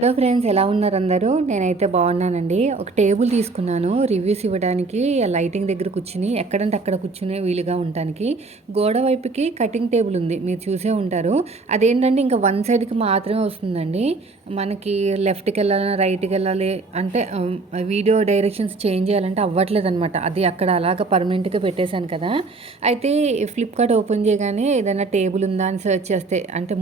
Hello friends, ఎలా ఉన్నారు అందరూ? నేనైతే బాగున్నానండి. ఒక టేబుల్ తీసుకున్నాను రివ్యూస్ ఇవ్వడానికి. ఆ లైటింగ్ దగ్గర కూర్చుని ఎక్కడంటే అక్కడ కూర్చునే వీలుగా ఉండటానికి. గోడ వైపుకి కటింగ్ టేబుల్ ఉంది, మీరు చూసే ఉంటారు. అదేంటంటే ఇంకా వన్ సైడ్కి మాత్రమే వస్తుందండి. మనకి లెఫ్ట్కి వెళ్ళాలి, రైట్కి వెళ్ళాలి అంటే వీడియో డైరెక్షన్స్ చేంజ్ చేయాలంటే అవ్వట్లేదు అనమాట. అది అక్కడ అలాగ పర్మనెంట్గా పెట్టేశాను కదా. అయితే ఫ్లిప్కార్ట్ ఓపెన్ చేయగానే ఏదైనా టేబుల్ ఉందా అని సెర్చ్ చేస్తే అంటే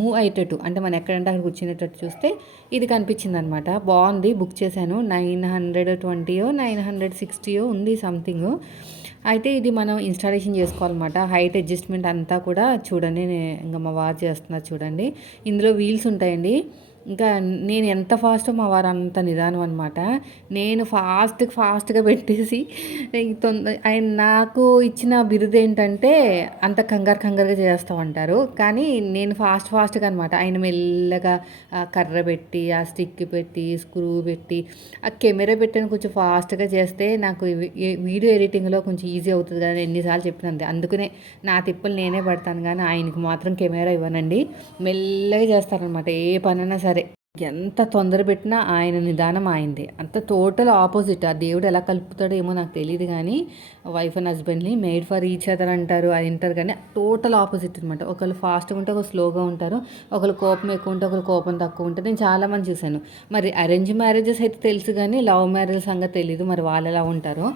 మూవ్ అయ్యేటట్టు, అంటే మనం ఎక్కడంటే అక్కడ కూర్చునేటట్టు చూస్తే ఇది కనిపించింది అనమాట. బాగుంది, బుక్ చేశాను. 920 960 ఉంది సంథింగ్. అయితే ఇది మనం ఇన్స్టాలేషన్ చేసుకోవాలన్నమాట. హైట్ అడ్జస్ట్మెంట్ అంతా కూడా చూడండి, ఇంకా మా వారు చేస్తున్నారు చూడండి. ఇందులో వీల్స్ ఉంటాయండి. ఇంకా నేను ఎంత ఫాస్టో మా వారు అంత నిదానం అనమాట. నేను ఫాస్ట్గా పెట్టేసి ఆయన నాకు ఇచ్చిన బిరుదు ఏంటంటే అంత కంగారుగా చేస్తామంటారు. కానీ నేను ఫాస్ట్గా అనమాట. ఆయన మెల్లగా కర్ర పెట్టి, ఆ స్టిక్ పెట్టి, స్క్రూ పెట్టి, ఆ కెమెరా పెట్టని కొంచెం ఫాస్ట్గా చేస్తే నాకు వీడియో ఎడిటింగ్లో కొంచెం ఈజీ అవుతుంది కదా, ఎన్నిసార్లు చెప్పినంది. అందుకనే నా తిప్పలు నేనే పడతాను, కానీ ఆయనకి మాత్రం కెమెరా ఇవ్వనండి. మెల్లగా చేస్తారనమాట ఏ పనైనా సరే. ఎంత తొందర పెట్టినా ఆయన నిదానం అయింది. అంత టోటల్ ఆపోజిట్. ఆ దేవుడు ఎలా కలుపుతాడో ఏమో నాకు తెలియదు, కానీ వైఫ్ అండ్ హస్బెండ్ని మేడ్ ఫర్ ఈచ్ అదర్ అంటారు, అది అంటారు. కానీ టోటల్ ఆపోజిట్ అనమాట. ఒకళ్ళు ఫాస్ట్గా ఉంటే ఒకరు స్లోగా ఉంటారు, ఒకళ్ళు కోపం ఎక్కువ ఉంటే ఒకరు కోపం తక్కువ ఉంటుంది. నేను చాలామంది చూశాను. మరి అరేంజ్ మ్యారేజెస్ అయితే తెలుసు, కానీ లవ్ మ్యారేజ్ సంగతి తెలియదు, మరి వాళ్ళు ఎలా ఉంటారో.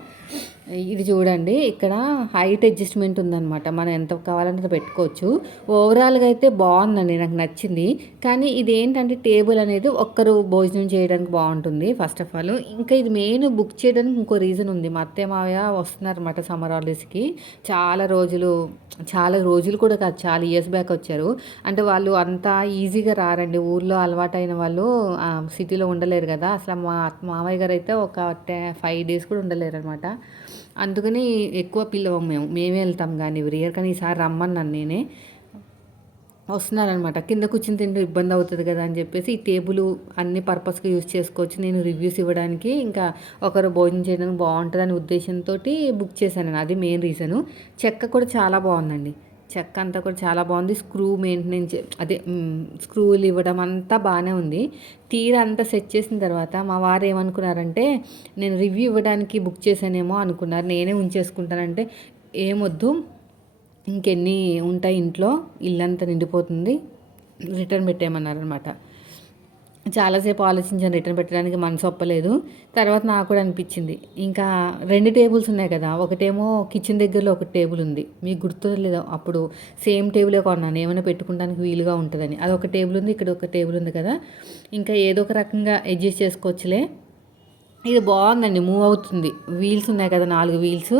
ఇది చూడండి, ఇక్కడ హైట్ అడ్జస్ట్మెంట్ ఉందన్నమాట. మనం ఎంత కావాలంటే పెట్టుకోవచ్చు. ఓవరాల్గా అయితే బాగుందండి, నాకు నచ్చింది. కానీ ఇది ఏంటంటే టేబుల్ అనేది ఒక్కరు భోజనం చేయడానికి బాగుంటుంది ఫస్ట్ ఆఫ్ ఆల్. ఇంకా ఇది మెయిన్ బుక్ చేయడానికి ఇంకో రీజన్ ఉంది. మా అత్తయ్య మావయ్య వస్తున్నారన్నమాట సమ్మర్ హాలిడేస్కి. చాలా రోజులు కూడా కాదు, చాలా ఇయర్స్ బ్యాక్ వచ్చారు. అంటే వాళ్ళు అంతా ఈజీగా రారండి. ఊర్లో అలవాటైన వాళ్ళు సిటీలో ఉండలేరు కదా. అసలు మా మామయ్య గారు అయితే ఒక 5 days కూడా ఉండలేరు అనమాట. అందుకని ఎక్కువ పిలవం, మేమే వెళ్తాం కానీ ఎవ్రీ ఇయర్. కానీ ఈసారి రమ్మన్నాను నేనే. వస్తున్నారనమాట. కింద కూర్చుని తింటే ఇబ్బంది అవుతుంది కదా అని చెప్పేసి ఈ టేబుల్ అన్ని పర్పస్గా యూజ్ చేసుకోవచ్చు. నేను రివ్యూస్ ఇవ్వడానికి, ఇంకా ఒకరు భోజనం చేయడానికి బాగుంటుందని ఉద్దేశంతో బుక్ చేశాను. అది మెయిన్ రీజను. చెక్క కూడా చాలా బాగుందండి. చెక్క అంతా కూడా చాలా బాగుంది. స్క్రూ మెయింటెనెన్స్, అదే స్క్రూలు ఇవ్వడం అంతా బాగానే ఉంది. తీరా అంతా సెట్ చేసిన తర్వాత మా వారు ఏమనుకున్నారంటే నేను రివ్యూ ఇవ్వడానికి బుక్ చేశానేమో అనుకున్నారు. నేనే ఉంచేసుకుంటానంటే ఏమొద్దు, ఇంకెన్ని ఉంటాయి ఇంట్లో, ఇల్లంతా నిండిపోతుంది, రిటర్న్ పెట్టేయమన్నారనమాట. చాలాసేపు ఆలోచించాను, రిటర్న్ పెట్టడానికి మనసు ఒప్పలేదు. తర్వాత నాకు కూడా అనిపించింది, ఇంకా 2 టేబుల్స్ ఉన్నాయి కదా. ఒకటేమో కిచెన్ దగ్గరలో ఒక టేబుల్ ఉంది, మీకు గుర్తు లేదో, అప్పుడు సేమ్ టేబులే కొన్నాను ఏమైనా పెట్టుకోవడానికి వీలుగా ఉంటుందని. అది ఒక టేబుల్ ఉంది, ఇక్కడ ఒక టేబుల్ ఉంది కదా. ఇంకా ఏదో ఒక రకంగా అడ్జస్ట్ చేసుకోవచ్చులే. ఇది బాగుందండి, మూవ్ అవుతుంది. వీల్స్ ఉన్నాయి కదా, 4 వీల్స్.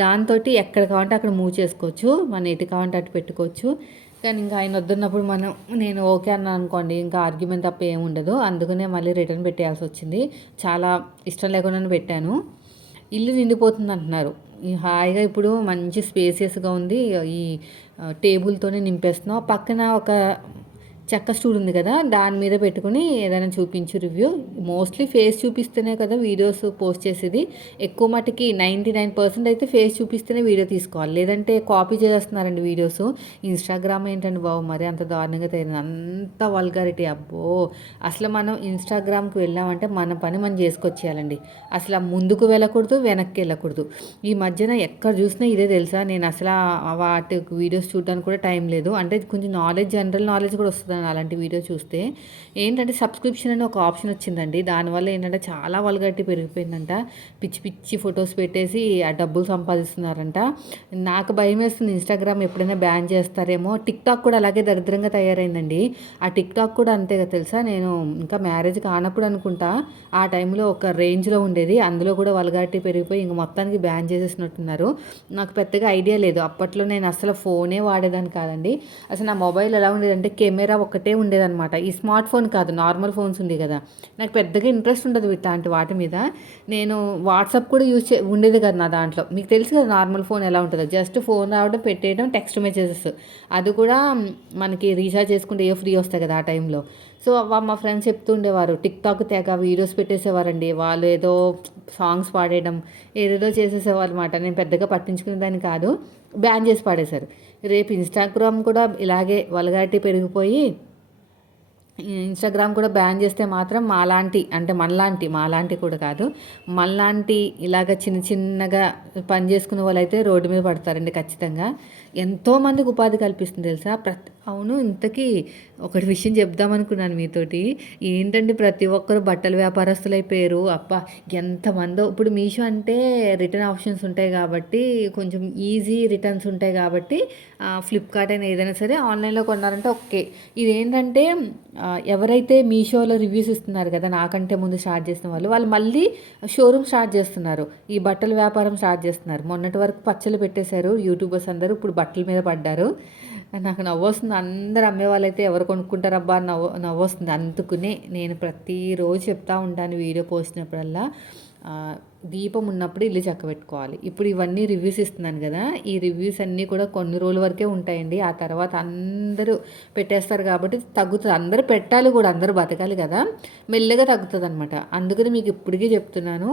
దాంతో ఎక్కడ కావాలంటే అక్కడ మూవ్ చేసుకోవచ్చు, మనం ఎటు కావాలంటే అటు పెట్టుకోవచ్చు. కానీ ఇంకా ఆయన వద్దున్నప్పుడు నేను ఓకే అన్నాను అనుకోండి, ఇంకా ఆర్గ్యుమెంట్ తప్ప ఏమి ఉండదు. అందుకనే మళ్ళీ రిటర్న్ పెట్టేయాల్సి వచ్చింది. చాలా ఇష్టం లేకుండానే పెట్టాను. ఇల్లు నిండిపోతుంది అంటున్నారు. హాయిగా ఇప్పుడు మంచి స్పేసియస్గా ఉంది. ఈ టేబుల్తోనే నింపేస్తున్నాం. పక్కన ఒక చెక్క స్టూల్ ఉంది కదా, దాని మీద పెట్టుకుని ఏదైనా చూపించు రివ్యూ. మోస్ట్లీ ఫేస్ చూపిస్తేనే కదా వీడియోస్ పోస్ట్ చేసేది. ఎక్కువ మటుకి 99% అయితే ఫేస్ చూపిస్తేనే వీడియో తీసుకోవాలి, లేదంటే కాపీ చేస్తున్నారండి వీడియోస్. ఇన్స్టాగ్రామ్ ఏంటండి బాబు, మరి అంత దారుణంగా తయారైంది, అంత వల్గారిటీ. అబ్బో, అసలు మనం ఇన్స్టాగ్రామ్కి వెళ్ళామంటే మన పని మనం చేసుకొచ్చేయాలండి. అసలు ముందుకు వెళ్ళకూడదు, వెనక్కి వెళ్ళకూడదు. ఈ మధ్యన ఎక్కడ చూసినా ఇదే తెలుసా. నేను అసలు వాటి వీడియోస్ చూడడానికి కూడా టైం లేదు. అంటే కొంచెం జనరల్ నాలెడ్జ్ కూడా వస్తుంది అలాంటి వీడియో చూస్తే. ఏంటంటే సబ్స్క్రిప్షన్ అని ఒక ఆప్షన్ వచ్చిందండి. దానివల్ల ఏంటంటే చాలా వల్గారిటీ పెరిగిపోయిందంట. పిచ్చి పిచ్చి ఫొటోస్ పెట్టేసి ఆ డబ్బులు సంపాదిస్తున్నారంట. నాకు భయం వేస్తుంది, ఇన్స్టాగ్రామ్ ఎప్పుడైనా బ్యాన్ చేస్తారేమో. టిక్టాక్ కూడా అలాగే దరిద్రంగా తయారైందండి. ఆ టిక్టాక్ కూడా అంతేగా తెలుసా. నేను ఇంకా మ్యారేజ్ కానప్పుడు అనుకుంటా, ఆ టైంలో ఒక రేంజ్లో ఉండేది. అందులో కూడా వల్గారిటీ పెరిగిపోయి ఇంక మొత్తానికి బ్యాన్ చేసేసినట్టున్నారు. నాకు పెద్దగా ఐడియా లేదు. అప్పట్లో నేను అసలు ఫోనే వాడేదాన్ని కాదండి. అసలు నా మొబైల్ ఎలా ఉండేదంటే కెమెరా ఒక్కటే ఉండేదన్నమాట. ఈ స్మార్ట్ ఫోన్ కాదు, నార్మల్ ఫోన్స్ ఉంది కదా. నాకు పెద్దగా ఇంట్రెస్ట్ ఉండదు ఇట్లాంటి వాటి మీద. నేను వాట్సాప్ కూడా ఉండేది కదా నా దాంట్లో. మీకు తెలుసు కదా నార్మల్ ఫోన్ ఎలా ఉంటుందో, జస్ట్ ఫోన్ రావడం, పెట్టేయడం, టెక్స్ట్ మెసేజెస్. అది కూడా మనకి రీఛార్జ్ చేసుకుంటే ఏ ఫ్రీ వస్తాయి కదా ఆ టైంలో. సో మా ఫ్రెండ్స్ చెప్తూ ఉండేవారు, టిక్టాక్ తెగ వీడియోస్ పెట్టేసేవారండి. వాళ్ళు ఏదో సాంగ్స్ పాడేయడం, ఏదేదో చేసేసేవారు అనమాట. నేను పెద్దగా పట్టించుకునేదాన్ని కాదు, బ్యాన్ చేసి పాడేశారు. రేపు ఇన్స్టాగ్రామ్ కూడా ఇలాగే వల్గారిటీ పెరిగిపోయి ఇన్‌స్టాగ్రామ్ కూడా బ్యాన్ చేస్తే మాత్రం మాలాంటి అంటే మాలాంటి కూడా కాదు. మనలాంటి ఇలాగ చిన్న చిన్నగా పని చేసుకునే వాళ్ళైతే రోడ్డు మీద పడతారండి ఖచ్చితంగా. ఎంతోమందికి ఉపాధి కల్పిస్తుంది తెలుసా? అవును, ఇంతకీ ఒకటి విషయం చెప్దామనుకున్నాను మీతోటి. ఏంటంటే ప్రతి ఒక్కరు బట్టల వ్యాపారస్తులైపోయారు. అబ్బా! ఎంతమందో ఇప్పుడు మీషో అంటే రిటర్న్ ఆప్షన్స్ ఉంటాయి కాబట్టి, కొంచెం ఈజీ రిటర్న్స్ ఉంటాయి కాబట్టి ఫ్లిప్‌కార్ట్ అయినా ఏదైనా సరే ఆన్‌లైన్‌లో కొన్నారంటే ఓకే. ఇదేంటంటే ఎవరైతే మీషోలో రివ్యూస్ ఇస్తున్నారు కదా! నాకంటే ముందు స్టార్ట్ చేసిన వాళ్ళు మళ్ళీ షోరూమ్ స్టార్ట్ చేస్తున్నారు. ఈ బట్టల వ్యాపారం స్టార్ట్ చేస్తున్నారు. మొన్నటి వరకు పచ్చళ్ళు పెట్టేశారు యూట్యూబర్స్ అందరూ. ఇప్పుడు బట్టల మీద పడ్డారు. నాకు నవ్వొస్తుంది. అందరూ అమ్మేవాళ్ళైతే ఎవరు కొనుక్కుంటారబ్బా అని నవ్వొస్తుంది. అందుకనే నేను ప్రతిరోజు చెప్తా ఉంటాను వీడియో పోస్ట్‌నప్పుడల్లా, దీపం ఉన్నప్పుడు ఇల్లు చక్కబెట్టుకోవాలి. ఇప్పుడు ఇవన్నీ రివ్యూస్ ఇస్తున్నాను కదా! ఈ రివ్యూస్ అన్నీ కూడా కొన్ని రోజుల వరకే ఉంటాయండి. ఆ తర్వాత అందరూ పెట్టేస్తారు కాబట్టి తగ్గుతది. అందరూ పెట్టాలి కూడా, అందరూ బతకాలి కదా! మెల్లగా తగ్గుతదనమాట. అందుకని మీకు ఇప్పటికీ చెప్తున్నాను.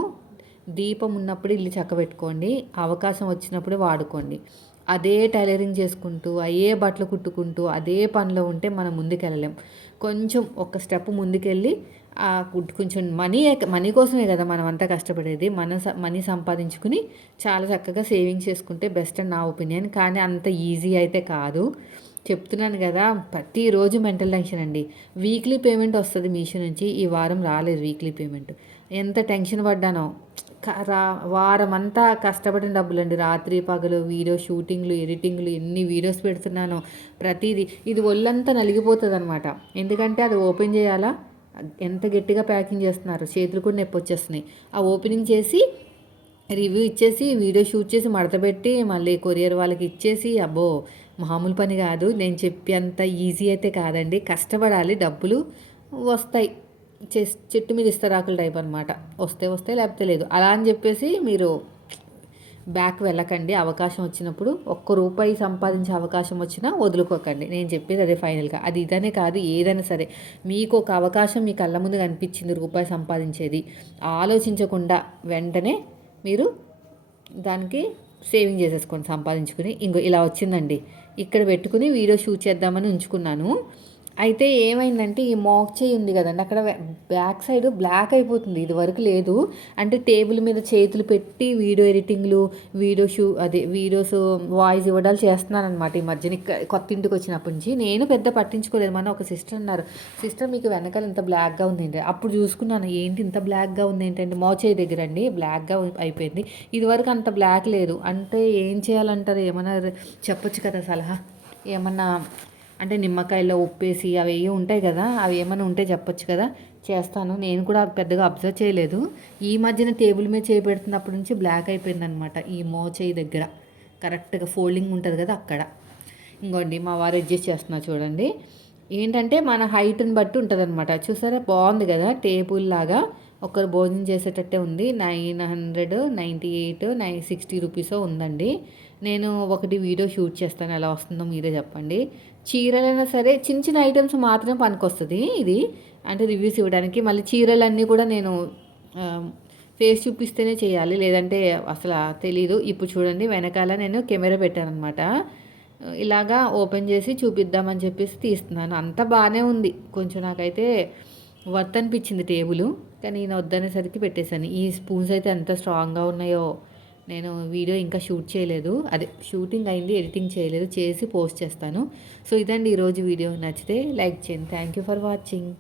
దీపం ఉన్నప్పుడు ఇల్లు చక్కబెట్టుకోండి. అవకాశం వచ్చినప్పుడు వాడుకోండి. అదే టైలరింగ్ చేసుకుంటూ, అయ్యే బట్టలు కుట్టుకుంటూ, అదే పనిలో ఉంటే మనం ముందుకెళ్ళలేం. కొంచెం ఒక స్టెప్ ముందుకెళ్ళి కొంచెం మనీ కోసమే కదా మనం అంతా కష్టపడేది. మనీ సంపాదించుకుని చాలా చక్కగా సేవింగ్స్ చేసుకుంటే బెస్ట్ అని నా ఒపీనియన్. కానీ అంత ఈజీ అయితే కాదు. చెప్తున్నాను కదా! ప్రతిరోజు మెంటల్ టెన్షన్ అండి. వీక్లీ పేమెంట్ వస్తది మీషో నుంచి. ఈ వారం రాలేదు వీక్లీ పేమెంట్. ఎంత టెన్షన్ పడ్డానో. వారమంతా కష్టపడిన డబ్బులండి. రాత్రి పగలు వీడియో షూటింగ్లు, ఎడిటింగ్లు, ఎన్ని వీడియోస్ పెడుతున్నానో ప్రతీది. ఇది ఒళ్ళంతా నలిగిపోతదనమాట. ఎందుకంటే అది ఓపెన్ చేయాలా? ఎంత గట్టిగా ప్యాకింగ్ చేస్తున్నారు. చేతులు కూడా నొప్పొచ్చేస్తున్నాయి. ఆ ఓపెనింగ్ చేసి, రివ్యూ ఇచ్చేసి, వీడియో షూట్ చేసి, మడతపెట్టి, మళ్ళీ కొరియర్ వాళ్ళకి ఇచ్చేసి, అబ్బో! మామూలు పని కాదు. నేను చెప్పేంత ఈజీ అయితే కాదండి. కష్టపడాలి. డబ్బులు వస్తాయి. చెట్టు మీద ఇస్తరాకుల టైప్ అనమాట. వస్తే వస్తాయి, లేకపోతే లేదు. అలా అని చెప్పేసి మీరు బ్యాక్ వెళ్ళకండి. అవకాశం వచ్చినప్పుడు ఒక్క రూపాయి సంపాదించే అవకాశం వచ్చినా వదులుకోకండి. నేను చెప్పేది అదే ఫైనల్గా. అది ఇదనే కాదు, ఏదైనా సరే మీకు ఒక అవకాశం మీ కళ్ళ ముందు కనిపించింది రూపాయి సంపాదించేది, ఆలోచించకుండా వెంటనే మీరు దానికి సేవింగ్ చేసేసుకోండి సంపాదించుకుని. ఇలా వచ్చిందండి, ఇక్కడ పెట్టుకుని వీడియో షూట్ చేద్దామని ఉంచుకున్నాను. అయితే ఏమైందంటే ఈ మోక్ చేయి ఉంది కదండి, అక్కడ బ్యాక్ సైడ్ బ్లాక్ అయిపోతుంది. ఇది వరకు లేదు. అంటే టేబుల్ మీద చేతులు పెట్టి వీడియో ఎడిటింగ్లు, వీడియోస్ వాయిస్ ఇవ్వడాలు చేస్తున్నానమాట ఈ మధ్యన. కొత్త ఇంటికి వచ్చినప్పటి నుంచి నేను పెద్ద పట్టించుకోలేదు. మన ఒక సిస్టర్ అన్నారు, సిస్టర్ మీకు వెనకాల ఇంత బ్లాక్గా ఉంది ఏంటి? అప్పుడు చూసుకున్నాను, ఏంటి ఇంత బ్లాక్గా ఉంది ఏంటంటే మోచేయి దగ్గర అండి బ్లాక్గా అయిపోయింది. ఇది వరకు అంత బ్లాక్ లేదు. అంటే ఏం చేయాలంటారు? ఏమన్నా చెప్పొచ్చు కదా సలహా? ఏమన్నా అంటే నిమ్మకాయలో ఉప్పేసి అవి ఉంటాయి కదా, అవి ఏమైనా ఉంటే చెప్పొచ్చు కదా. చేస్తాను. నేను కూడా పెద్దగా అబ్జర్వ్ చేయలేదు. ఈ మధ్యన టేబుల్ మీద చేయి పెడుతున్నప్పటి నుంచి బ్లాక్ అయిపోయిందనమాట. ఈ మోచేయి దగ్గర కరెక్ట్గా ఫోల్డింగ్ ఉంటుంది కదా అక్కడ. ఇంకోండి మా వారు అడ్జస్ట్ చేస్తున్నారు చూడండి. ఏంటంటే మన హైట్ని బట్టి ఉంటుంది అనమాట. చూసారా, బాగుంది కదా టేబుల్ లాగా. ఒకరు భోజనం చేసేటట్టే ఉంది. 998 960 రూపీసో ఉందండి. నేను ఒకటి వీడియో షూట్ చేస్తాను, ఎలా వస్తుందో మీరే చెప్పండి. చీరలైనా సరే చిన్న చిన్న ఐటమ్స్ మాత్రమే పనికొస్తుంది ఇది, అంటే రివ్యూస్ ఇవ్వడానికి. మళ్ళీ చీరలన్నీ కూడా నేను ఫేస్ చూపిస్తేనే చేయాలి, లేదంటే అసలు తెలీదు. ఇప్పుడు చూడండి వెనకాల నేను కెమెరా పెట్టానమాట. ఇలాగా ఓపెన్ చేసి చూపిద్దామని చెప్పేసి తీస్తున్నాను. అంతా బాగానే ఉంది. కొంచెం నాకైతే వర్త్ అనిపించింది టేబుల్, కానీ నేను వద్దనేసరికి పెట్టేశాను. ఈ స్పూన్స్ అయితే ఎంత స్ట్రాంగ్గా ఉన్నాయో. నేను వీడియో ఇంకా షూట్ చేయలేదు, అదే షూటింగ్ అయింది, ఎడిటింగ్ చేయలేదు. చేసి పోస్ట్ చేస్తాను. సో ఇదండి ఈరోజు వీడియో. నచ్చితే లైక్ చేయండి. Thank you for watching.